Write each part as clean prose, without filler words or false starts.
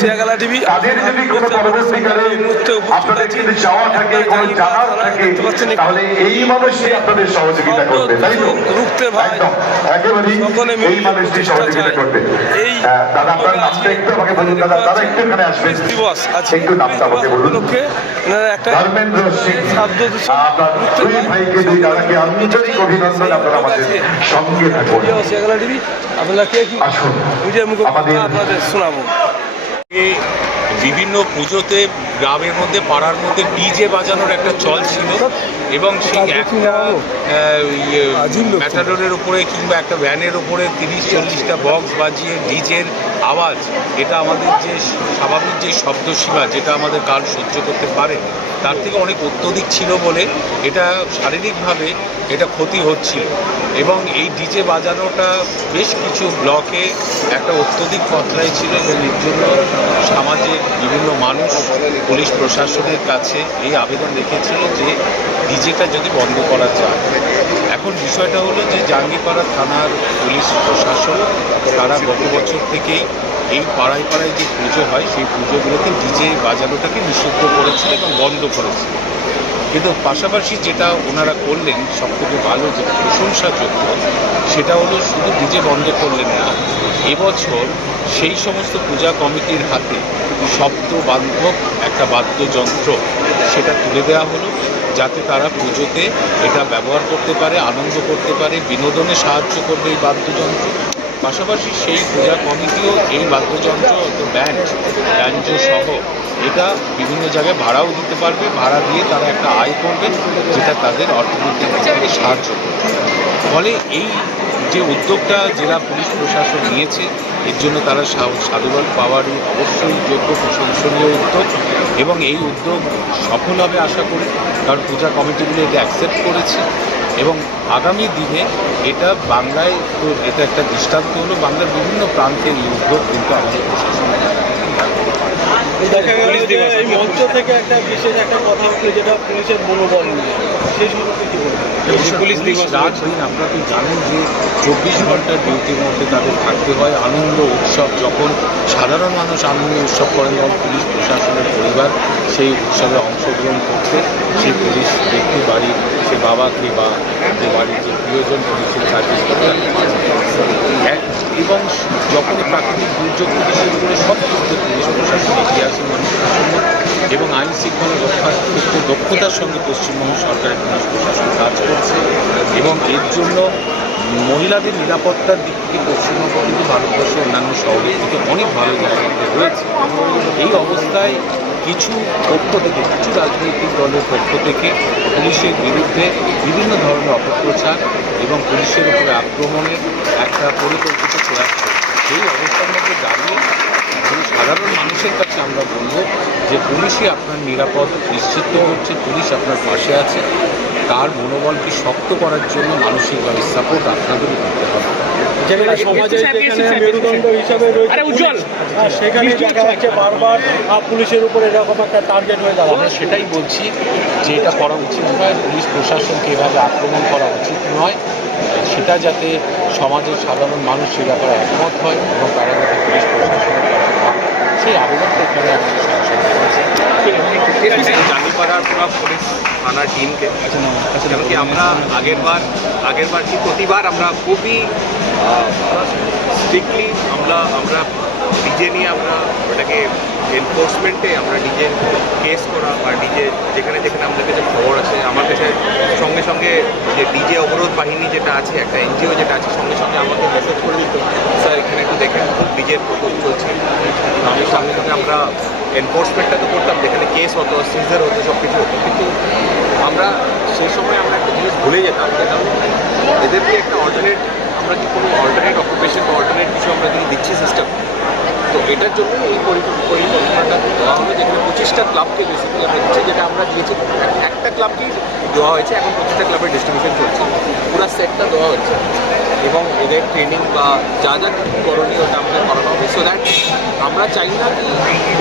শিয়াগালা TV তাদের যদি কোনো পরবর্তীকালে আপনাদের যদি চাওয়া থাকে কোনো জানার থাকে তাহলে এই মানুষই আপনাদের সহযোগিতা করবে, তাই তো? একদম একেবারেই এই মানুষটি সহযোগিতা করবে। দাদা আপনার নামটা একটু আমাকে বলুন। দাদা দাদা একটু এখানে আসবেন, একটু নামটা আমাকে বলুন। ধর্মেন্দ্র সিং, আপনার দুই ভাইকে দুই দাদাকে আন্তরিক অভিনন্দন। আপনারা আমাদের সঙ্গে থাকুন, আসুন আমাদের শোনাবো। বিভিন্ন পুজোতে গ্রামের মধ্যে পাড়ার মধ্যে ডিজে বাজানোর একটা চল ছিল এবং সেই একটা ম্যাটাডোরের উপরে কিংবা একটা ভ্যানের উপরে 30-40টা বক্স বাজিয়ে ডিজের আওয়াজ, এটা আমাদের যে স্বাভাবিক যে শব্দসীমা যেটা আমাদের কান সহ্য করতে পারে তার থেকে অনেক অত্যধিক ছিল বলে এটা শারীরিকভাবে এটা ক্ষতি হচ্ছিল এবং এই ডিজে বাজানোটা বেশ কিছু ব্লকে একটা অত্যধিক মাত্রায় ছিল এবং এর জন্য সমাজের বিভিন্ন মানুষ পুলিশ প্রশাসনের কাছে এই আবেদন রেখেছিল যে ডিজেটা যদি বন্ধ করা যায়। এখন বিষয়টা হলো যে জাঙ্গিপাড়া থানার পুলিশ প্রশাসন তারা গত বছর থেকেই এই পাড়ায় পাড়ায় যে পুজো হয় সেই পুজোগুলোতে ডিজে বাজানোটাকে নিষিদ্ধ করেছিল এবং বন্ধ করেছিল। কিন্তু পাশাপাশি যেটা ওনারা করলেন সবথেকে ভালো, যেটা প্রশংসাযোগ্য, সেটা হলো শুধু ডিজে বন্ধ করলেন না, এবছর সেই সমস্ত পূজা কমিটির হাতে শব্দ বান্ধব একটা বাদ্যযন্ত্র সেটা তুলে দেওয়া হলো, যাতে তারা পুজোতে এটা ব্যবহার করতে পারে, আনন্দ করতে পারে, বিনোদনে সাহায্য করবে এই বাদ্যযন্ত্র। পাশাপাশি সেই পূজা কমিটিও এই বাদ্যযন্ত্র ব্যাঞ্জো সহ এটা বিভিন্ন জায়গায় ভাড়াও দিতে পারবে, ভাড়া দিয়ে তারা একটা আয় করবে যেটা তাদের অর্থনৈতিকভাবে সাহায্য করবে। ফলে এই যে উদ্যোগটা জেলা পুলিশ প্রশাসন নিয়েছে এর জন্য তারা সাধুবাদ পাওয়ারই অবশ্যই যোগ্য, প্রশংসনীয় উদ্যোগ এবং এই উদ্যোগ সফল হবে আশা করি, কারণ পূজা কমিটিগুলো এটা অ্যাকসেপ্ট করেছে এবং আগামী দিনে এটা বাংলায় তো এটা একটা দৃষ্টান্ত হলো, বাংলার বিভিন্ন প্রান্তে এই উদ্যোগ কিন্তু আমাদের প্রশাসন দেখা গেল যে এই মঞ্চ থেকে একটা বিশেষ একটা কথা উঠলো যেটা পুলিশের মনোবল নিয়ে, সেই সম্পর্কে কি বলবেন? পুলিশ দিবস রাত দিন আপনারা তো জানেন যে 24 ঘন্টার ডিউটির মধ্যে তাদের থাকতে হয়। আনন্দ উৎসব যখন সাধারণ মানুষ আনন্দ উৎসব করেন তখন পুলিশ প্রশাসনের পরিবার সেই উৎসবে অংশগ্রহণ করতে সেই পুলিশ ব্যক্তি বাড়ির সে বাবাকে বা যে বাড়ির যে প্রিয়জন পুলিশের সার্ভিস করতে এবং যখনই প্রাকৃতিক দুর্যোগ থেকে শুরু করে সব ক্ষেত্রে পুলিশ প্রশাসন এগিয়ে আসে মানুষের জন্য এবং আইন শৃঙ্খলা রক্ষার ক্ষেত্রে দক্ষতার সঙ্গে পশ্চিমবঙ্গ সরকারের পুলিশ প্রশাসন কাজ করছে এবং এর জন্য মহিলাদের নিরাপত্তার দিক থেকে পশ্চিমবঙ্গ কিন্তু ভারতবর্ষের অন্যান্য শহরের থেকে অনেক ভালো জায়গাতে রয়েছে। এই অবস্থায় কিছু পক্ষ থেকে, কিছু রাজনৈতিক দলের পক্ষ থেকে পুলিশের বিরুদ্ধে বিভিন্ন ধরনের অপপ্রচার এবং পুলিশের উপরে আক্রমণের একটা পরিকল্পিত প্রয়াস চলছে। সেই অবস্থার মধ্যে দাঁড়িয়ে সাধারণ মানুষের কাছে আমরা বলব যে পুলিশই আপনার নিরাপদ নিশ্চিত হচ্ছে, পুলিশ আপনার পাশে আছে, তার মনোবলকে শক্ত করার জন্য মানসিকভাবে সাপোর্ট আপনাদেরই করতে হবে। সমাজে যেখানে মেরুদণ্ড হিসাবে রয়েছে সেখানে দেখা যাচ্ছে বারবার পুলিশের উপরে এরকম একটা টার্গেট হয়ে যাওয়া। আমরা সেটাই বলছি যে এটা করা উচিত নয়, পুলিশ প্রশাসনকে এভাবে আক্রমণ করা উচিত নয়, সেটা যাতে সমাজের সাধারণ মানুষ সে ব্যাপারে একমত হয় এবং তারা যাতে পুলিশ প্রশাসনের কাছে পায় সেই আবেদনটা এখানে আমাদের সাংসদ করেছে। জাঙ্গিপাড়ার পুরো পুলিশ থানার টিমকে, যেমনকি আমরা আগেরবার কি প্রতিবার আমরা খুবই স্ট্রিক্টলি আমরা ডিজে নিয়ে আমরা ওটাকে এনফোর্সমেন্টে আমরা ডিজে কেস করা বা ডিজে যেখানে যেখানে আমাদের কাছে খবর আছে, আমার কাছে সঙ্গে সঙ্গে যে ডিজে অবরোধ বাহিনী যেটা আছে, একটা এনজিও যেটা আছে, সঙ্গে সঙ্গে আমাকে মেসেজ করে দিত, স্যার এখানে একটু দেখেন খুব ডিজের প্রকোপ চলছে। আমি সঙ্গে সঙ্গে আমরা এনফোর্সমেন্টটা তো করতাম, যেখানে কেস হতো, সিজার হতো, সব কিছু হতো, কিন্তু আমরা সেই সময় আমরা একটা জিনিস ভুলে যেতাম, যেটা এদেরকে একটা অল্টারনেট, আমরা কি কোনো অল্টারনেট অকুপেশন বা অল্টারনেট কিছু আমরা যদি দিচ্ছি সিস্টেম, তো এটার জন্য এই পরিকল্পনাটা দেওয়া হবে, যেখানে 25টা ক্লাবকে বেসিক্যালি আমরা দিচ্ছি, যেটা আমরা দিয়েছি একটা ক্লাবকেই দেওয়া হয়েছে, এখন 25টা ক্লাবের ডিস্ট্রিবিউশন চলছে, পুরো সেটটা দেওয়া হচ্ছে এবং এদের ট্রেনিং বা যা যা করণীয় ওটা আমাদের করানো হবে। সো দ্যাট আমরা চাই না কি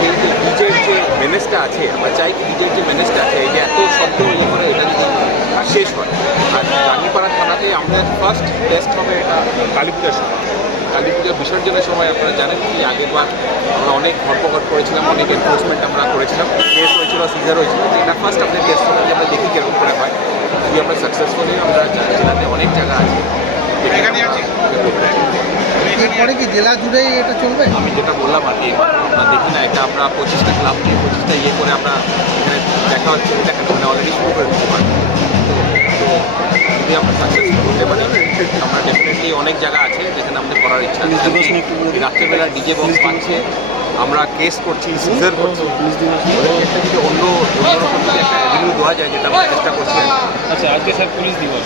এই যে ডিজের যে মেনেজটা আছে, আমরা চাই কি ডিজের যে মেনেজটা আছে, এই যে এত শব্দ ইয়ে করে এটা যদি শেষ হয়। আর জাঙ্গিপাড়া থানাতে আমাদের ফার্স্ট টেস্ট হবে এটা কালী পূজার সময়, কালী পুজোর বিসর্জনের সময় আপনারা জানেন কি আগেরবার আমরা অনেক ধরপকড় করেছিলাম, অনেক এনফোর্সমেন্ট আমরা করেছিলাম, কেস হয়েছিল, সিজার হয়েছিল। এটা ফার্স্ট আমাদের কেস যে আমরা দেখি কিরকম করে হয়। যদি আমরা সাকসেসফুলি আমরা জেলাতে অনেক জায়গা আছে এখানে আছে এরপরে কি জেলা জুড়েই এটা চলবে? আমি যেটা বললাম আর কি, আমরা দেখি না এটা আমরা 25টা ক্লাব নিয়ে 25টা ইয়ে করে আমরা এখানে দেখা হচ্ছে, এটা মানে অলরেডি শুরু করে দিতে পারি। তো যদি আমরা সাকসেসফুল হতে পারি আমরা ডেফিনেটলি অনেক জায়গা আছে যেখানে আমাদের করার ইচ্ছা আছে। রাত্রেবেলা ডিজে বক্স পাচ্ছে, আমরা কেস করছি, সিজার করছি, ওদের কেসটা যদি অন্যরকম যদি একটা রিভিউ দেওয়া যায় যেটা আমরা চেষ্টা করছি। আচ্ছা, আজকে স্যার পুলিশ দিবস,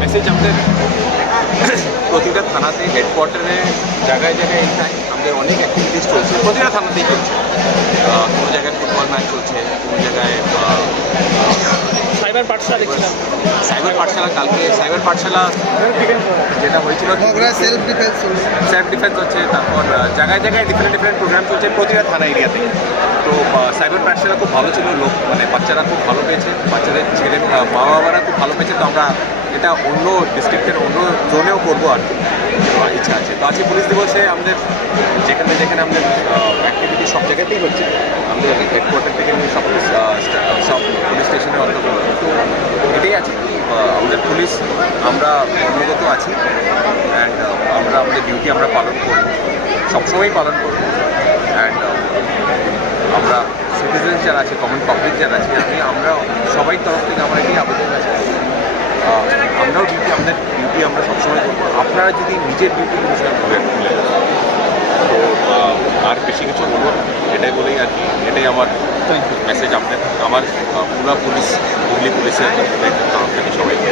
মেসেজ আমাদের প্রতিটা থানাতে হেডকোয়ার্টারে জায়গায় জায়গায় ইনফ্যাক্ট আমাদের অনেক অ্যাক্টিভিটিস চলছে, প্রতিটা থানাতেই চলছে। কোনো জায়গায় ফুটবল ম্যাচ চলছে, কোনো জায়গায় সাইবার পাঠশালা দেখছিলাম। সাইবার পাঠশালা, কালকে সাইবার পাঠশালা যেটা হয়েছিল সেলফ ডিফেন্স সেলফ ডিফেন্স হচ্ছে, তারপর জায়গায় জায়গায় ডিফারেন্ট প্রোগ্রাম চলছে প্রতিটা থানা এরিয়াতে। তো সাইবার পাঠশালা খুব ভালো ছিল, মানে বাচ্চারা খুব ভালো পেয়েছে, বাচ্চাদের ছেলে মা বাবারা খুব ভালো পেয়েছে। তো আমরা এটা অন্য ডিস্ট্রিক্টের অন্য জোনেও করবো আর কি, ইচ্ছা আছে। তো আজকে পুলিশ দিবসে আমাদের যেখানে যেখানে আমাদের অ্যাক্টিভিটি সব জায়গাতেই হচ্ছে, আমাদের হেডকোয়ার্টার থেকে নিয়ে সব পুলিশ স্টেশনের অন্তর্গত। তো এটাই আছে আমাদের পুলিশ, আমরা কর্মরত আছি অ্যান্ড আমরা আমাদের ডিউটি আমরা পালন করব, সবসময়ই পালন করব। অ্যান্ড আমরা সিটিজেন যারা আছে, কমন পাবলিক যারা আছে, আমরা সবাই তরফ থেকে আমার এটাই আবেদন আছে, আমরাও আমাদের ডিউটি আমরা সবসময় করবো। আপনারা যদি নিজের ডিউটি বিষয়ে ভুলে তো আর বেশি কিছু বলবো না, এটাই বলেই আর কি, এটাই আমার মেসেজ আপনার, আমার পুরা পুলিশ, হুগলি পুলিশের তরফ থেকে সবাইকে।